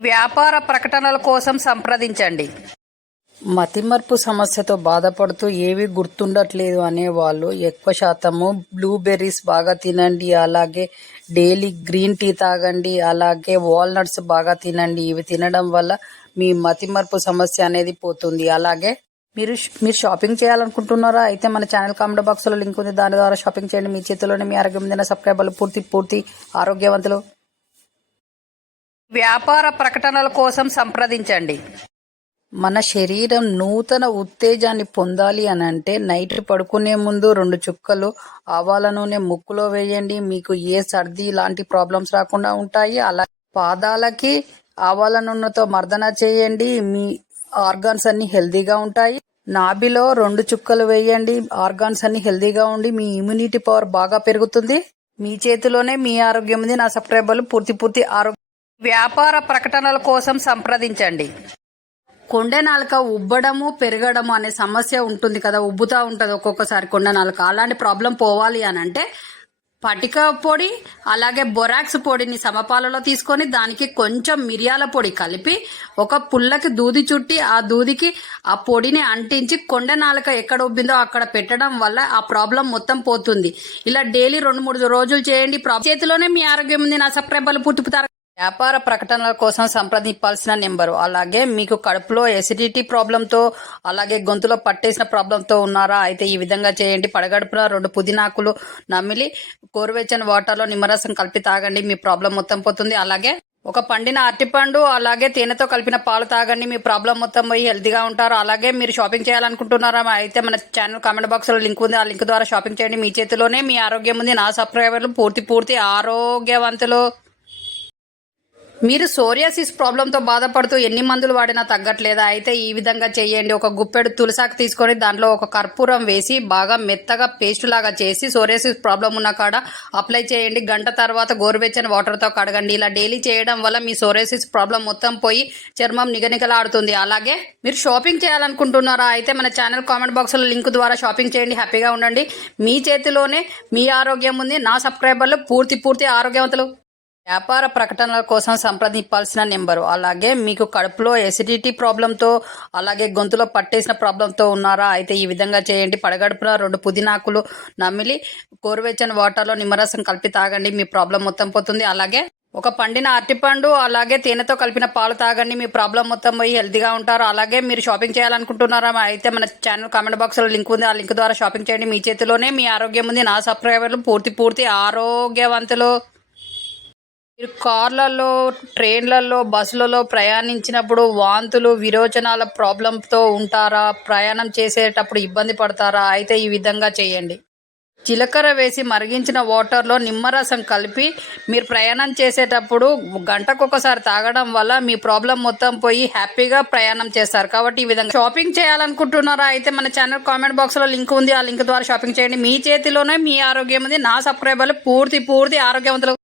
వ్యాపార ప్రకటనల కోసం సంప్రదించండి. మతిమరుపు సమస్యతో బాధపడుతూ ఏవి గుర్తుండట్లేదు అనేవాళ్ళు ఎక్కువ శాతము బ్లూబెర్రీస్ బాగా తినండి, అలాగే డైలీ గ్రీన్ టీ తాగండి, అలాగే వాల్నట్స్ బాగా తినండి. ఇవి తినడం వల్ల మీ మతిమరుపు సమస్య అనేది పోతుంది. అలాగే మీరు షాపింగ్ చేయాలనుకుంటున్నారా? అయితే మన ఛానల్ కామెంట్ బాక్స్లో లింక్ ఉంది, దాని ద్వారా షాపింగ్ చేయండి. మీ చేతిలోనే మీ ఆరోగ్యం మీద సబ్స్క్రైబర్లు పూర్తి ఆరోగ్యవంతులు. వ్యాపార ప్రకటనల కోసం సంప్రదించండి. మన శరీరం నూతన ఉత్తేజాన్ని పొందాలి అని అంటే నైట్ పడుకునే ముందు 2 చుక్కలు ఆవాల నూనె ముక్కులో వేయండి. మీకు ఏ సర్ది లాంటి ప్రాబ్లమ్స్ రాకుండా ఉంటాయి. అలా పాదాలకి ఆవాల నూనెతో మర్దన చేయండి. మీ ఆర్గాన్స్ అన్ని హెల్దీగా ఉంటాయి. నాభిలో 2 చుక్కలు వేయండి. ఆర్గాన్స్ అన్ని హెల్దీగా ఉండి మీ ఇమ్యూనిటీ పవర్ బాగా పెరుగుతుంది. మీ చేతిలోనే మీ ఆరోగ్యం ఉంది. నా సబ్స్క్రైబర్లు పూర్తి ఆరోగ్యం. వ్యాపార ప్రకటనల కోసం సంప్రదించండి. కొండె నాలుక ఉబ్బడము పెరగడము అనే సమస్య ఉంటుంది కదా, ఉబ్బుతా ఉంటుంది ఒక్కొక్కసారి కొండె నాలుక. అలాంటి ప్రాబ్లం పోవాలి అని అంటే పటిక పొడి అలాగే బొరాక్స్ పొడిని సమపాలలో తీసుకొని దానికి కొంచెం మిరియాల పొడి కలిపి ఒక పుల్లకి దూది చుట్టి ఆ దూదికి ఆ పొడిని అంటించి కొండె నాలుక ఎక్కడ ఉబ్బిందో అక్కడ పెట్టడం వల్ల ఆ ప్రాబ్లం మొత్తం పోతుంది. ఇలా డైలీ 2-3 రోజులు చేయండి. చేతిలోనే మీ ఆరోగ్యం ఉంది. నా సబ్స్క్రైబర్లు పూర్తి. వ్యాపార ప్రకటనల కోసం సంప్రదించాల్సిన నెంబరు. అలాగే మీకు కడుపులో ఎసిడిటీ ప్రాబ్లంతో అలాగే గొంతులో పట్టేసిన ప్రాబ్లంతో ఉన్నారా? అయితే ఈ విధంగా చేయండి. పడగడుపున 2 పుదీనాకులు నమిలి గోరువెచ్చని వాటర్లో నిమ్మరసం కలిపి తాగండి. మీ ప్రాబ్లం మొత్తం పోతుంది. అలాగే ఒక పండిన అరటిపండు అలాగే తేనెతో కలిపిన పాలు తాగండి. మీ ప్రాబ్లం మొత్తం పోయి హెల్తీగా ఉంటారు. అలాగే మీరు షాపింగ్ చేయాలనుకుంటున్నారా? అయితే మన ఛానల్ కామెంట్ బాక్స్ లో లింక్ ఉంది, ఆ లింక్ ద్వారా షాపింగ్ చేయండి. మీ చేతిలోనే మీ ఆరోగ్యం ఉంది. నా సబ్స్క్రైబర్లు పూర్తి ఆరోగ్యవంతులు. మీరు సోరియాసిస్ ప్రాబ్లంతో బాధపడుతూ ఎన్ని మందులు వాడినా తగ్గట్లేదా? అయితే ఈ విధంగా చేయండి. ఒక గుప్పెడు తులసాకు తీసుకొని దాంట్లో ఒక కర్పూరం వేసి బాగా మెత్తగా పేస్ట్ లాగా చేసి సోరియాసిస్ ప్రాబ్లం ఉన్న కాడ అప్లై చేయండి. గంట తర్వాత గోరువెచ్చని వాటర్తో కడగండి. ఇలా డైలీ చేయడం వల్ల మీ సోరియాసిస్ ప్రాబ్లం మొత్తం పోయి చర్మం నిగనిగలాడుతుంది. అలాగే మీరు షాపింగ్ చేయాలనుకుంటున్నారా? అయితే మన ఛానల్ కామెంట్ బాక్స్లో లింక్ ద్వారా షాపింగ్ చేయండి. హ్యాపీగా ఉండండి. మీ చేతిలోనే మీ ఆరోగ్యం ఉంది. నా సబ్స్క్రైబర్లు పూర్తి ఆరోగ్యవంతులు. వ్యాపార ప్రకటనల కోసం సంప్రదించాల్సిన నెంబరు. అలాగే మీకు కడుపులో ఎసిడిటీ ప్రాబ్లంతో అలాగే గొంతులో పట్టేసిన ప్రాబ్లంతో ఉన్నారా? అయితే ఈ విధంగా చేయండి. పడగడుపున 2 పుదీనాకులు నమిలి గోరువెచ్చని వాటర్లో నిమ్మరసం కలిపి తాగండి. మీ ప్రాబ్లం మొత్తం పోతుంది. అలాగే ఒక పండిన అరటిపండు అలాగే తేనెతో కలిపిన పాలు తాగండి. మీ ప్రాబ్లం మొత్తం పోయి హెల్తీగా ఉంటారు. అలాగే మీరు షాపింగ్ చేయాలనుకుంటున్నారా? అయితే మన ఛానల్ కామెంట్ బాక్స్లో లింక్ ఉంది, ఆ లింక్ ద్వారా షాపింగ్ చేయండి. మీ చేతిలోనే మీ ఆరోగ్యం ఉంది. నా సబ్స్క్రైబర్లు పూర్తి ఆరోగ్యవంతులు. మీరు కార్లలో, ట్రైన్లలో, బస్సులలో ప్రయాణించినప్పుడు వాంతులు, విరోచనాల ప్రాబ్లంతో ఉంటారా? ప్రయాణం చేసేటప్పుడు ఇబ్బంది పడతారా? అయితే ఈ విధంగా చేయండి. జీలకర్ర వేసి మరిగించిన వాటర్లో నిమ్మరసం కలిపి మీరు ప్రయాణం చేసేటప్పుడు గంటకొకసారి తాగడం వల్ల మీ ప్రాబ్లం మొత్తం పోయి హ్యాపీగా ప్రయాణం చేస్తారు. కాబట్టి ఈ విధంగా షాపింగ్ చేయాలనుకుంటున్నారా? అయితే మన ఛానల్ కామెంట్ బాక్స్లో లింక్ ఉంది, ఆ లింక్ ద్వారా షాపింగ్ చేయండి. మీ చేతిలోనే మీ ఆరోగ్యం ఉంది. నా సబ్స్క్రైబర్లు పూర్తి ఆరోగ్యవంతులు.